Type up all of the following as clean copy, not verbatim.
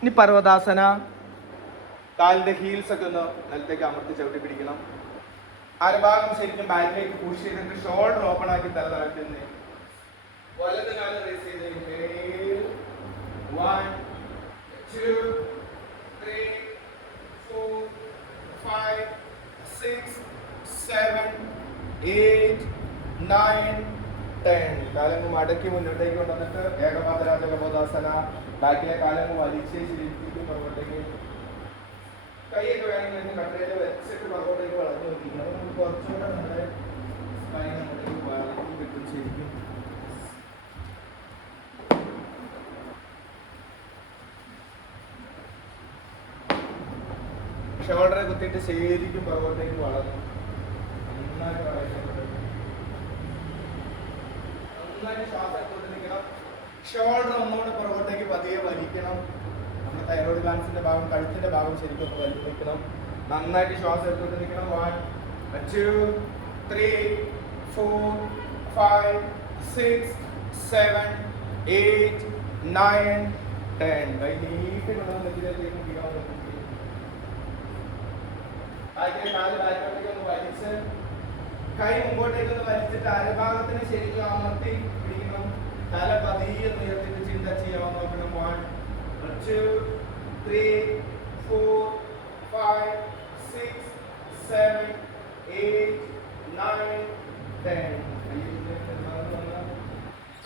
ഇനി പർവ്വതാസന. കാലിന്റെ ഹീൽസ് ഒക്കെ ഒന്ന് നിലത്തേക്ക് അമർത്തി ചവിട്ടി പിടിക്കണം. അരഭാഗം ശരിക്കും ബാക്കിലേക്ക് പുഷ് ചെയ്തിട്ട് ഷോൾഡർ ഓപ്പൺ ആക്കി തല താഴ്ത്തുന്നേ. വലത് കാലം റേസ് ചെയ്ത് 1 2 3 4 5 6 7 8 9 10. കാലങ്ങ് മടക്കി മുന്നോട്ടേക്ക് കൊണ്ടുവന്നിട്ട് ഏകപാദരാജ കപോതാസന. ബാക്കിലെ കാലങ്ങ് വലിച്ച് ശരിക്കും പുറകോട്ടേക്ക്. കൈയൊക്കെ വേണമെങ്കിൽ കട്ടയിൽ വെച്ചിട്ട് പുറകോട്ടേക്ക് വളർന്നു നോക്കിക്കണം. അപ്പോൾ നമുക്ക് കുറച്ചുകൂടെ നമ്മുടെ സ്പൈൻ അങ്ങോട്ടേക്ക് വളർത്തി കിട്ടും ശരിക്കും. ഷോൾഡറെ കുത്തിയിട്ട് ശരിക്കും പുറകോട്ടേക്ക് വളർന്നു. നന്നായിട്ട് ശ്വാസം കൊടുത്തിരിക്കണം. ഷോൾഡർ ഒന്നുകൂടെ പുറകോട്ടേക്ക് പതിയെ വലിക്കണം. നമ്മുടെ തൈറോയ്ഡ് ഗ്ലാൻസിന്റെ ഭാഗം, കഴുത്തിന്റെ ഭാഗം ശരിക്കും ഒന്ന് വലിപ്പിക്കണം. നന്നായിട്ട് ശ്വാസം എടുത്തുകൊണ്ടിരിക്കണം. 1 2 3 4 5 6 7 8 9 10. കൈ നീട്ടി കൊണ്ടുവന്ന് നെറ്റിയിലേക്ക് മുട്ടിക്കണം. ബാക്കോട്ടേക്ക് ഒന്ന് വലിച്ച് കൈ മുമ്പോട്ടേക്ക് ഒന്ന് വലിച്ചിട്ട് അരഭാഗത്തിന് ശരിക്കും അമർത്തി പിടിക്കണം. തല പതിയെ ഉയർത്തിട്ട് ചിന്ത ചെയ്യാൻ നോക്കണം. 1 2 3 4 5 6 7 8 9 10.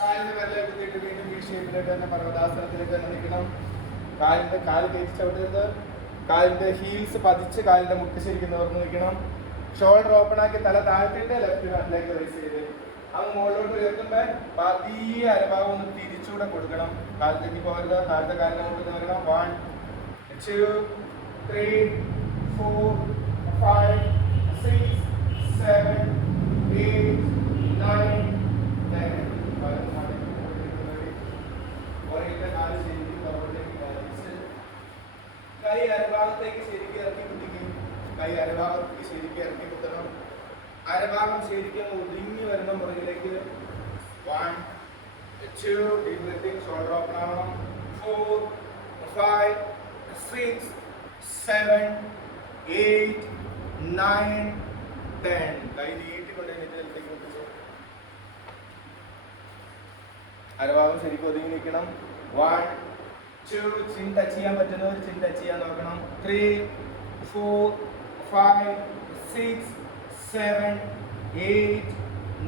കാലിന്റെ വിരലേക്ക് കുത്തിയിട്ട് വീണ്ടും ഈ ഷേപ്പിലേക്ക് തന്നെ പർവ്വതാസനത്തിലേക്ക് തന്നെ നിൽക്കണം. കാല് കയറ്റി ചവിട്ടരുത്. കാലിന്റെ ഹീൽസ് പതിച്ച് കാലിന്റെ മുട്ട് ശരിക്കും നിവർന്ന് നിൽക്കണം. ഷോൾഡർ ഓപ്പൺ ആക്കി തല താഴ്ത്തിട്ട് ലെഫ്റ്റ് ഹാൻഡിലേക്ക് റൈസ് ചെയ്ത് അങ്ങ് മുകളിലോട്ട് ഉയർത്തുമ്പോൾ പതിയെ അരഭാഗം ഒന്ന് തിരിച്ചുകൂടെ കൊടുക്കണം. കാലത്തേക്ക് പോകരുത്. താഴത്തെ കാലിന്റെ മുട്ട് നിവർക്കണം. 1 2 3 4 5 6 7 8 9 10. കൈ അരഭാഗത്തേക്ക് ശരിക്കും ഇറക്കി കുത്തിക്കും. കൈ അരഭാഗത്തേക്ക് ശരിക്കും ഇറക്കി കുത്തണം. അരഭാഗം ശരിക്കും ഒതുങ്ങി വരണം പുറകിലേക്ക്. 1 2 ഡീപ് ബ്രീത്തിങ്. ഷോൾഡർ ഓപ്പൺ ആവണം. 4 5 6 7 8 9 10. കൈ നീട്ടിക്കൊണ്ട് നെറ്റിലേക്ക് കുത്തിച്ചു. അരഭാഗം ശരിക്കും ഒതുങ്ങി നിൽക്കണം. 1 2 ചിൻ ടച്ച് ചെയ്യാൻ പറ്റുന്നവർ ചിൻ ടച്ച് ചെയ്യാൻ നോക്കണം. 3 4 5 6 7 8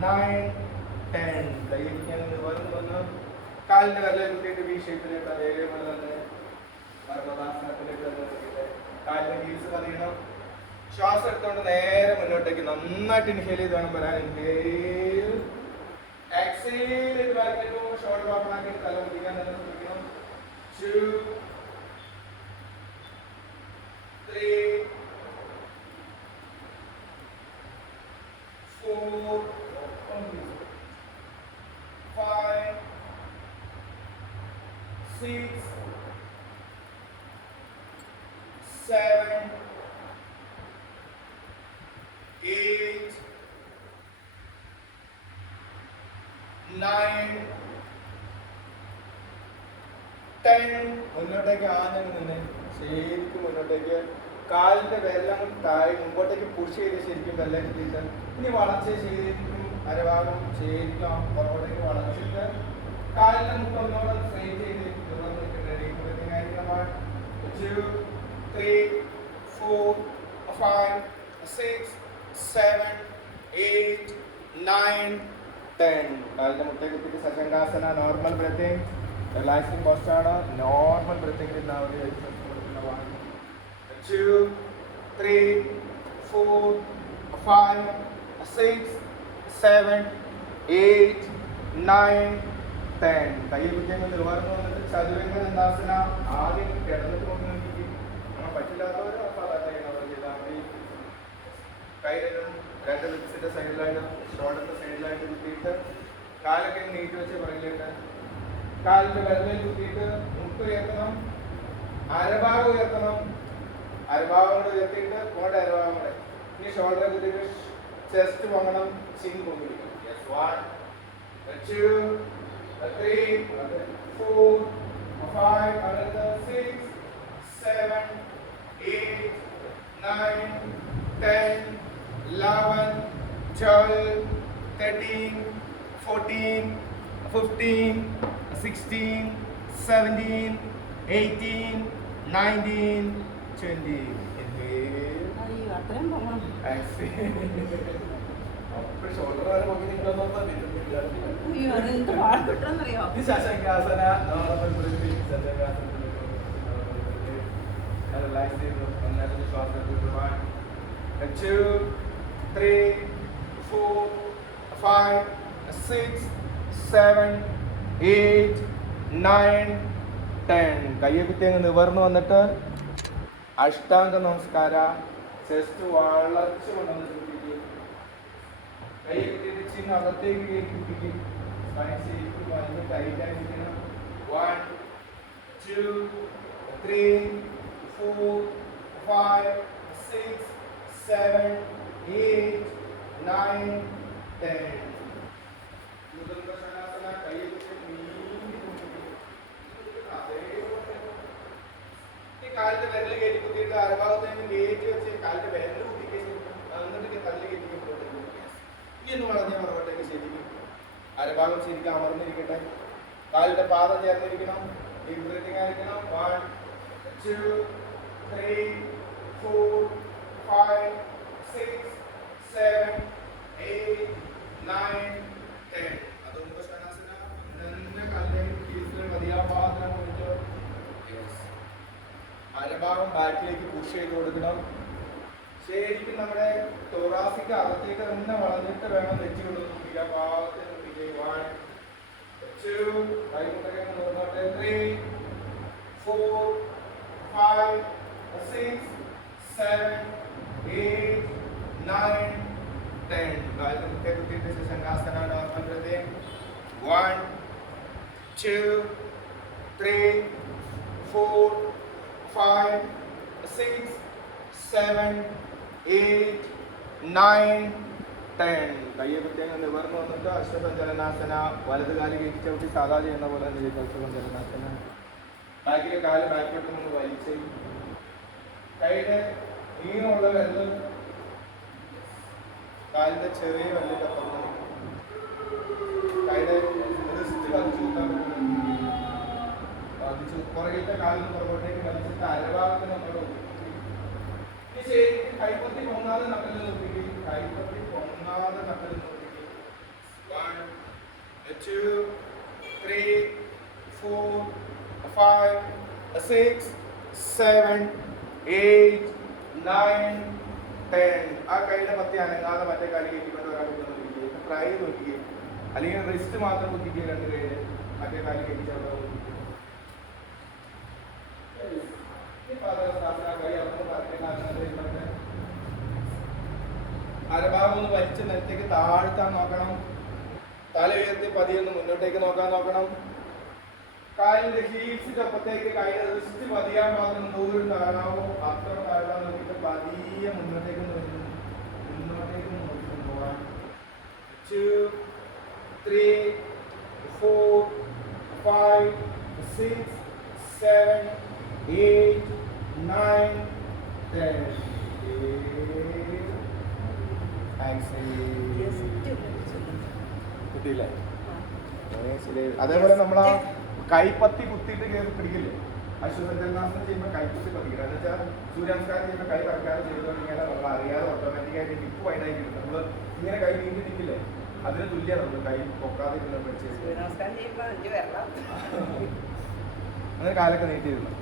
9 10. കൈയടിക്കാൻ വന്ന് കാലിന്റെ വിരലിൽ കുത്തിയിട്ട് വി ഷേപ്പിലേക്ക് അതേപോലെ തന്നെ പർവ്വതാസനത്തിലേക്ക് തന്നെ കാലിന്റെ ഹീൽസ് പതിയണം. ശ്വാസം എടുത്തുകൊണ്ട് നേരെ മുന്നോട്ടേക്ക് നന്നായിട്ട് ഇൻഹേൽ ചെയ്ത് വേണം വരാൻ. ഇൻഹേൽ എക്സേൽ ചെയ്ത് ബാക്കിലേക്ക് പോകുമ്പോൾ ഷോൾഡർ ഓപ്പൺ ആക്കി തല മുടിക്കാൻ തന്നെ ശ്രമിക്കണം. 2 3 4 5 6 7 8 9 10. മുന്നോട്ടേക്ക് ആഞ്ഞു നിന്ന് ശരിക്കും മുന്നോട്ടേക്ക് കാലിന്റെ വെള്ളം താഴെ മുമ്പോട്ടേക്ക് പുഷ് ചെയ്ത് ശരിക്കും വെള്ളം കിട്ടിയിട്ട് ഇനി വളച്ച് ശരിക്കും അരഭാഗം ശരിക്കും പുറകോട്ടേക്ക് വളച്ചിട്ട് കാലിന്റെ മുട്ടൊന്നോടെ സ്ട്രെയിറ്റ് ചെയ്ത് നിൽക്കുന്നത്. 2 3 4 5 6 7 8 9 10. കാലിന്റെ മുട്ടേക്ക് കുത്തിയിട്ട് സശങ്കാസന. Normal breathing. റിലാക്സിംഗ് പോസ്റ്റാണ്. നോർമൽ ബ്രീത്തിങ് ഉണ്ടാവുക. 1 2 3 4 5 6 7 8 9 10. കയ്യിൽ കുത്തിയങ്ങൾ നിർവാഹം വന്നിട്ട് ചതുരംഗ ദണ്ഡാസന. ആദ്യം കിടന്നിട്ട് നോക്കി നോക്കി നമ്മൾ പറ്റില്ലാത്തവർ സാധാരണ ചെയ്യണവർ ചെയ്താൽ മതി. കയ്യിലും 2 ലിപ്സിന്റെ സൈഡിലായിട്ട് ഷോൾഡറിന്റെ സൈഡിലായിട്ട് കുത്തിയിട്ട് കാലൊക്കെ നീട്ടി വെച്ച് പുറകിലേക്ക് കാലിന്റെ വിരലിൽ കുത്തിയിട്ട് മുട്ട് ഉയർത്തണം. അരഭാഗം ഉയർത്തണം. അരഭാഗം കൂടെ ഉയർത്തിയിട്ട് പോകേണ്ട അരഭാഗം കൂടെ. ഇനി ഷോൾഡറെ കുത്തിയിട്ട് ചെസ്റ്റ് പൊങ്ങണം. ചിൻ പൊങ്ങിരിക്കണം. 1 2 3 4 5 6 12, 13, 14, 15, 16, 17, 18, 19, 20. Inhale. അയ്യോ അത്രയും പോകണം. Exhale. അപ്പോൾ shoulder വരെ പൊക്കി നിൽക്കണമെന്ന് പറഞ്ഞിട്ടില്ല. അയ്യോ അതെന്ത് പാടുപെട്ടെന്നറിയോ. ഈ ശശങ്കാസന normal breathing, ശശങ്കാസന relax ചെയ്തു നന്നായിട്ട് ശ്വാസം എടുത്തിട്ട് 1, 2, 3, 4, 5, 6, 7, 8, 9, 10. കയ്യെ കുത്തി അങ്ങ് നിവർന്ന് വന്നിട്ട് അഷ്ടാംഗ നമസ്കാര. ചെസ്റ്റ് വളർച്ച കൊണ്ടുവന്ന് ചുറ്റിക്കും. കയ്യെ കുത്തിയിട്ട് ചിന്ന അകത്തേക്ക് കയറ്റി കുത്തിക്കും. സ്പൈൻ ശരിക്കും വലിയ ടൈറ്റ് ആയിരിക്കണം. 1, 2, 3, 4, 5, 6, 7, 8, 9, 10. മുദ്രാസന കയ്യെ കുത്തി നീങ്ങി ഈ കാലത്ത് വിരൽ കയറ്റി കുത്തിയിട്ട് അരഭാഗത്തേക്ക് കയറ്റി വെച്ച് കാലത്ത് വിരൽ കുത്തിക്ക് എന്നിട്ട് തല്ല് കയറ്റിക്കൊണ്ടോട്ട് ഇനി ഒന്ന് വളഞ്ഞ മറവട്ടേക്ക് ശരിക്കും അരഭാഗം ശരിക്കും അമർന്നിരിക്കട്ടെ. കാലിന്റെ പാദം ചേർന്നിരിക്കണം. ഡീപ് ബ്രീത്തിങ് ആയിരിക്കണം. 1, 2, 3, 4, 5, 6, 7, 8, 9, 10. അതൊന്നും ശനാസന തന്നെ കാലിലേക്ക് കീഴ്സിൽ മതിയാപാത്രം കുറിച്ച് അരഭാഗം ബാക്കിലേക്ക് പുഷ് ചെയ്ത് കൊടുക്കണം. ശരിക്കും നമ്മുടെ thoracic അകത്തേക്ക് തന്നെ വളഞ്ഞിട്ട് വേണം നെറ്റി കൊണ്ടുവന്ന് ആ ഭാഗത്ത് നിർത്തിക്കുക. 1, 2, 3, 4, 5, 6, 7, 8, 9, 10. കാലിന് കുത്തിയെ കുത്തിയിട്ട് ശശങ്കാസന normal breathing. 1, 2, 3, 4, 5, 6, 7, 8, 9, 10. കയ്യെ കുത്തി അങ്ങ് നിവർന്ന് വന്നിട്ട് അശ്വസഞ്ചലനാസന. വലത് കാല് കയറ്റി ചവിട്ടി സാധാ ചെയ്യുന്ന പോലെ തന്നെ ചെയ്ത് അശ്വസഞ്ചലനാസന. ബാക്കിലെ കാല് ബാക്കോട്ട് നമ്മൾ വലിച്ച് കൈയുടെ നീളമുള്ള വിരല് കാലിന്റെ ചെറിയ വിരലിന്റെ അപ്പുറത്ത് കൈയുടെ റിസ്റ്റ് വലിച്ചു കൂട്ടാൻ പറ്റും. വലിച്ചു പുറകിലത്തെ കാലിന് പുറകോട്ടേക്ക് വലിച്ചിട്ട് അരഭാഗത്ത് നമ്മൾ ഇനി ശരിക്കും കൈപ്പത്തി പൊങ്ങാതെ നട്ടല് നിർത്തിക്കും. കൈപ്പത്തി പൊങ്ങാതെ നട്ടല് നിർത്തിക്കും. 1, 2, 3, 4, 5, 6, 7, 8, 9, 10. ആ കൈയുടെ പത്തി അനങ്ങാതെ മറ്റേ കാലി കയറ്റിക്കൊണ്ട് ഒരാൾ നോക്കിക്കുക. ട്രൈ നോക്കിക്കുക. അല്ലെങ്കിൽ റിസ്റ്റ് മാത്രം കുത്തിക്കുക. 2 കൈയില് മറ്റേ കാലി കയറ്റി അവിടെ നോക്കിക്കുക. അരഭാഗം ഒന്ന് വലിച്ച് നിലത്തേക്ക് താഴ്ത്താൻ നോക്കണം. തല ഉയർത്തി പതിയൊന്ന് മുന്നോട്ടേക്ക് നോക്കാൻ നോക്കണം. കാലിന്റെ ഹീൽസിന്റെ ഒപ്പത്തേക്ക് കൈയുടെ റിസ്റ്റ് പതിയാൻ മാത്രം ദൂരം താഴാവോ അത്ര താഴ്ത്താൻ നോക്കിയിട്ട് പതിയെ മുന്നോട്ടേക്ക് നോക്കുന്നു. മുന്നോട്ടേക്ക് നോക്കിക്കൊണ്ട് പോകാം. 2, 3, 4, 5, 6, 7, 8, 9, 10. കിട്ടിയില്ലേ? അതേപോലെ നമ്മൾ ആ കൈപ്പത്തി കുത്തിയിട്ട് കയറി പിടിക്കില്ലേ? അശ്വസഞ്ചലനാസനം ചെയ്യുമ്പോൾ കൈപ്പത്തി പതിക്കണം. എന്ന് വെച്ചാൽ സൂര്യാനസ്കാരം ചെയ്യുമ്പോൾ കൈ കറക്കാതെ ചെയ്തുകൊണ്ടിങ്ങനെ നമ്മൾ അറിയാതെ ഓട്ടോമാറ്റിക്കായിട്ട് ടിപ്പ് വൈഡായി കിട്ടും. നമ്മൾ ഇങ്ങനെ കൈ നീണ്ടി നിൽക്കില്ലേ? അതിന് തുല്യം നമ്മൾ കൈ പൊക്കാതെ പഠിച്ചത്. അങ്ങനെ കാലൊക്കെ നീട്ടിയിരുന്നു.